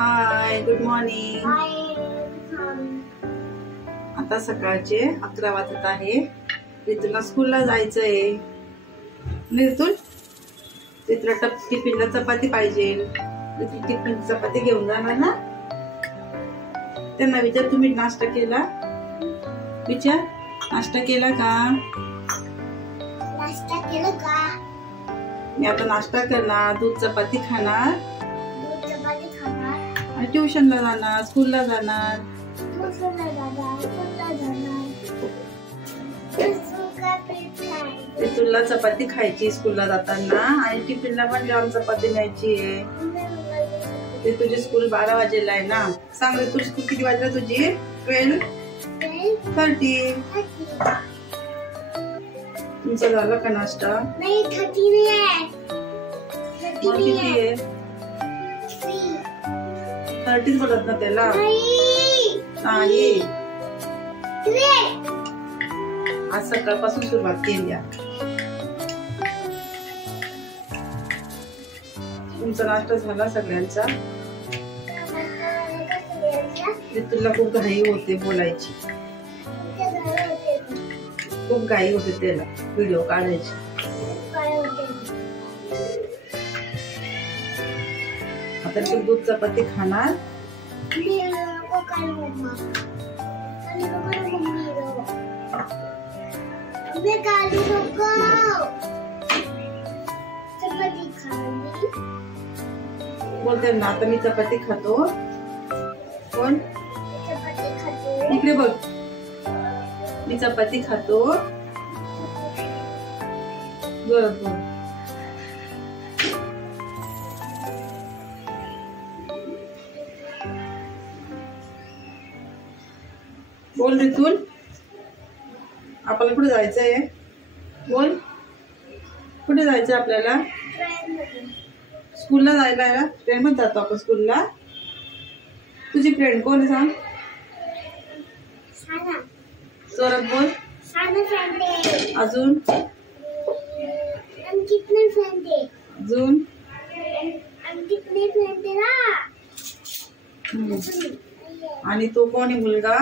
हाय, good morning. आता सकाळचे 11 वाजत आहे. ऋतूला स्कूलला जायचंय. ऋतू टिफिनला चपाती पाहिजे. टिफिन चपाती घेऊन जाणार ना. त्यांना विचार, तुम्ही नाश्ता केला? विचार, नाश्ता केला का? नाश्ता केला का? मी आता नाश्ता करणार, दूध चपाती खाणार, आणि ट्युशनला जाणार, स्कूलला जाणार. तुला चपाती खायची स्कूलला जाताना, आणि टिफिनला पण जाऊन चपाती न्यायची आहे. ते तुझी स्कूल 12 वाजेला आहे ना. सांग रे, तुझी स्कूल किती वाजला? तुझी 12:30. तुमचा झाला का नाश्ता? नाही, 30 आहे. मग किती आहे? 30 बोलत ना त्याला. नाही, आज सकाळपासून सुरुवात केली आहे. तुमचा नाश्ता झाला सगळ्यांचा? तुला खूप घाई होते बोलायची, खूप घाई होते त्याला व्हिडिओ काढायची. आता तू दूध चपाती खाणार. बोलते ना, आता मी चपाती खातो. कोण? इकडे बघ, मी चपाती खातो. जोरात बोल. बोल ऋतुल, आपल्याला कुठे जायचंय? बोल, कुठे जायचंय आपल्याला? स्कूलला जायला आहे ना. ट्रेन मध्ये जातो आपण स्कूलला. तुझी फ्रेंड कोण आहे सांग? जोरात बोल. अजून? अजून? आणि तो कोण आहे मुलगा?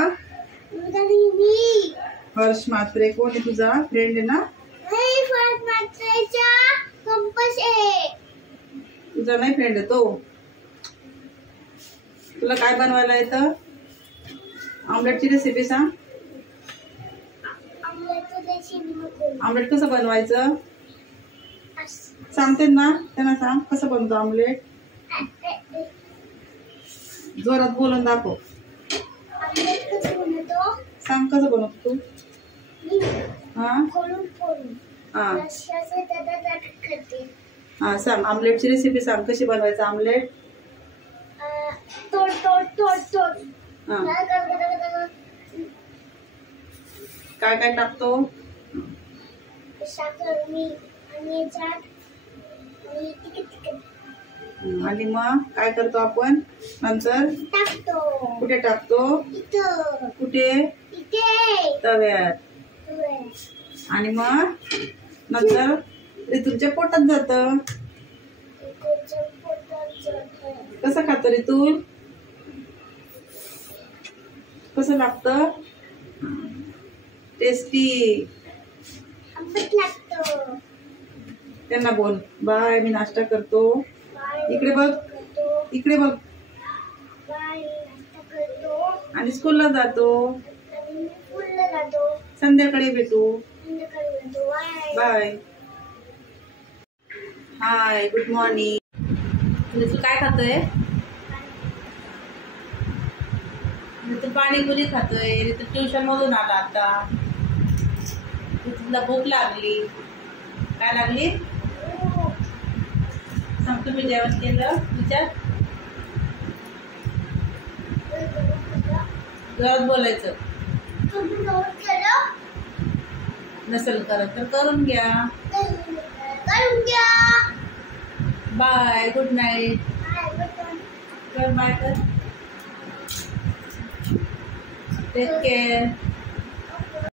हर्ष म्हात्रे. कोण आहे तुझा फ्रेंड आहे ना? तुझा नाही फ्रेंड आहे तो. तुला काय बनवायला येतं? ऑमलेटची रेसिपी सांग. ऑमलेट कसं बनवायचं सांगते ना. त्यांना सांग कसं बनवतो ऑमलेट. जोरात बोलून दाखव. सांग कसं बनवतो तू. हा सांग, ऑमलेटची रेसिपी सांग. कशी बनवायचं ऑमलेट? काय काय टाकतो? आणि मग काय करतो आपण नंतर? कुठे टाकतो? कुठे? तव्यात. आणि मग नंतर ऋतूच्या पोटात जात. कसं खात ऋतू? कसं लागतं? टेस्टी. त्यांना बोल, बाय, मी नाश्ता करतो. इकडे बघ, इकडे बघ. आणि स्कूलला जातो. संध्याकाळी भेटू. बाय. हाय, गुड मॉर्निंग. तू काय खातोय? तू पाणीपुरी खातोय. तू ट्युशन मधून आला आता. तुला भूक लागली. काय लागली सांग. तुम्ही जेवण केलं? विचार. जोरात बोलायचं. नसेल करत तर करून घ्या. Bye, good night. कर, बाय कर. Take care.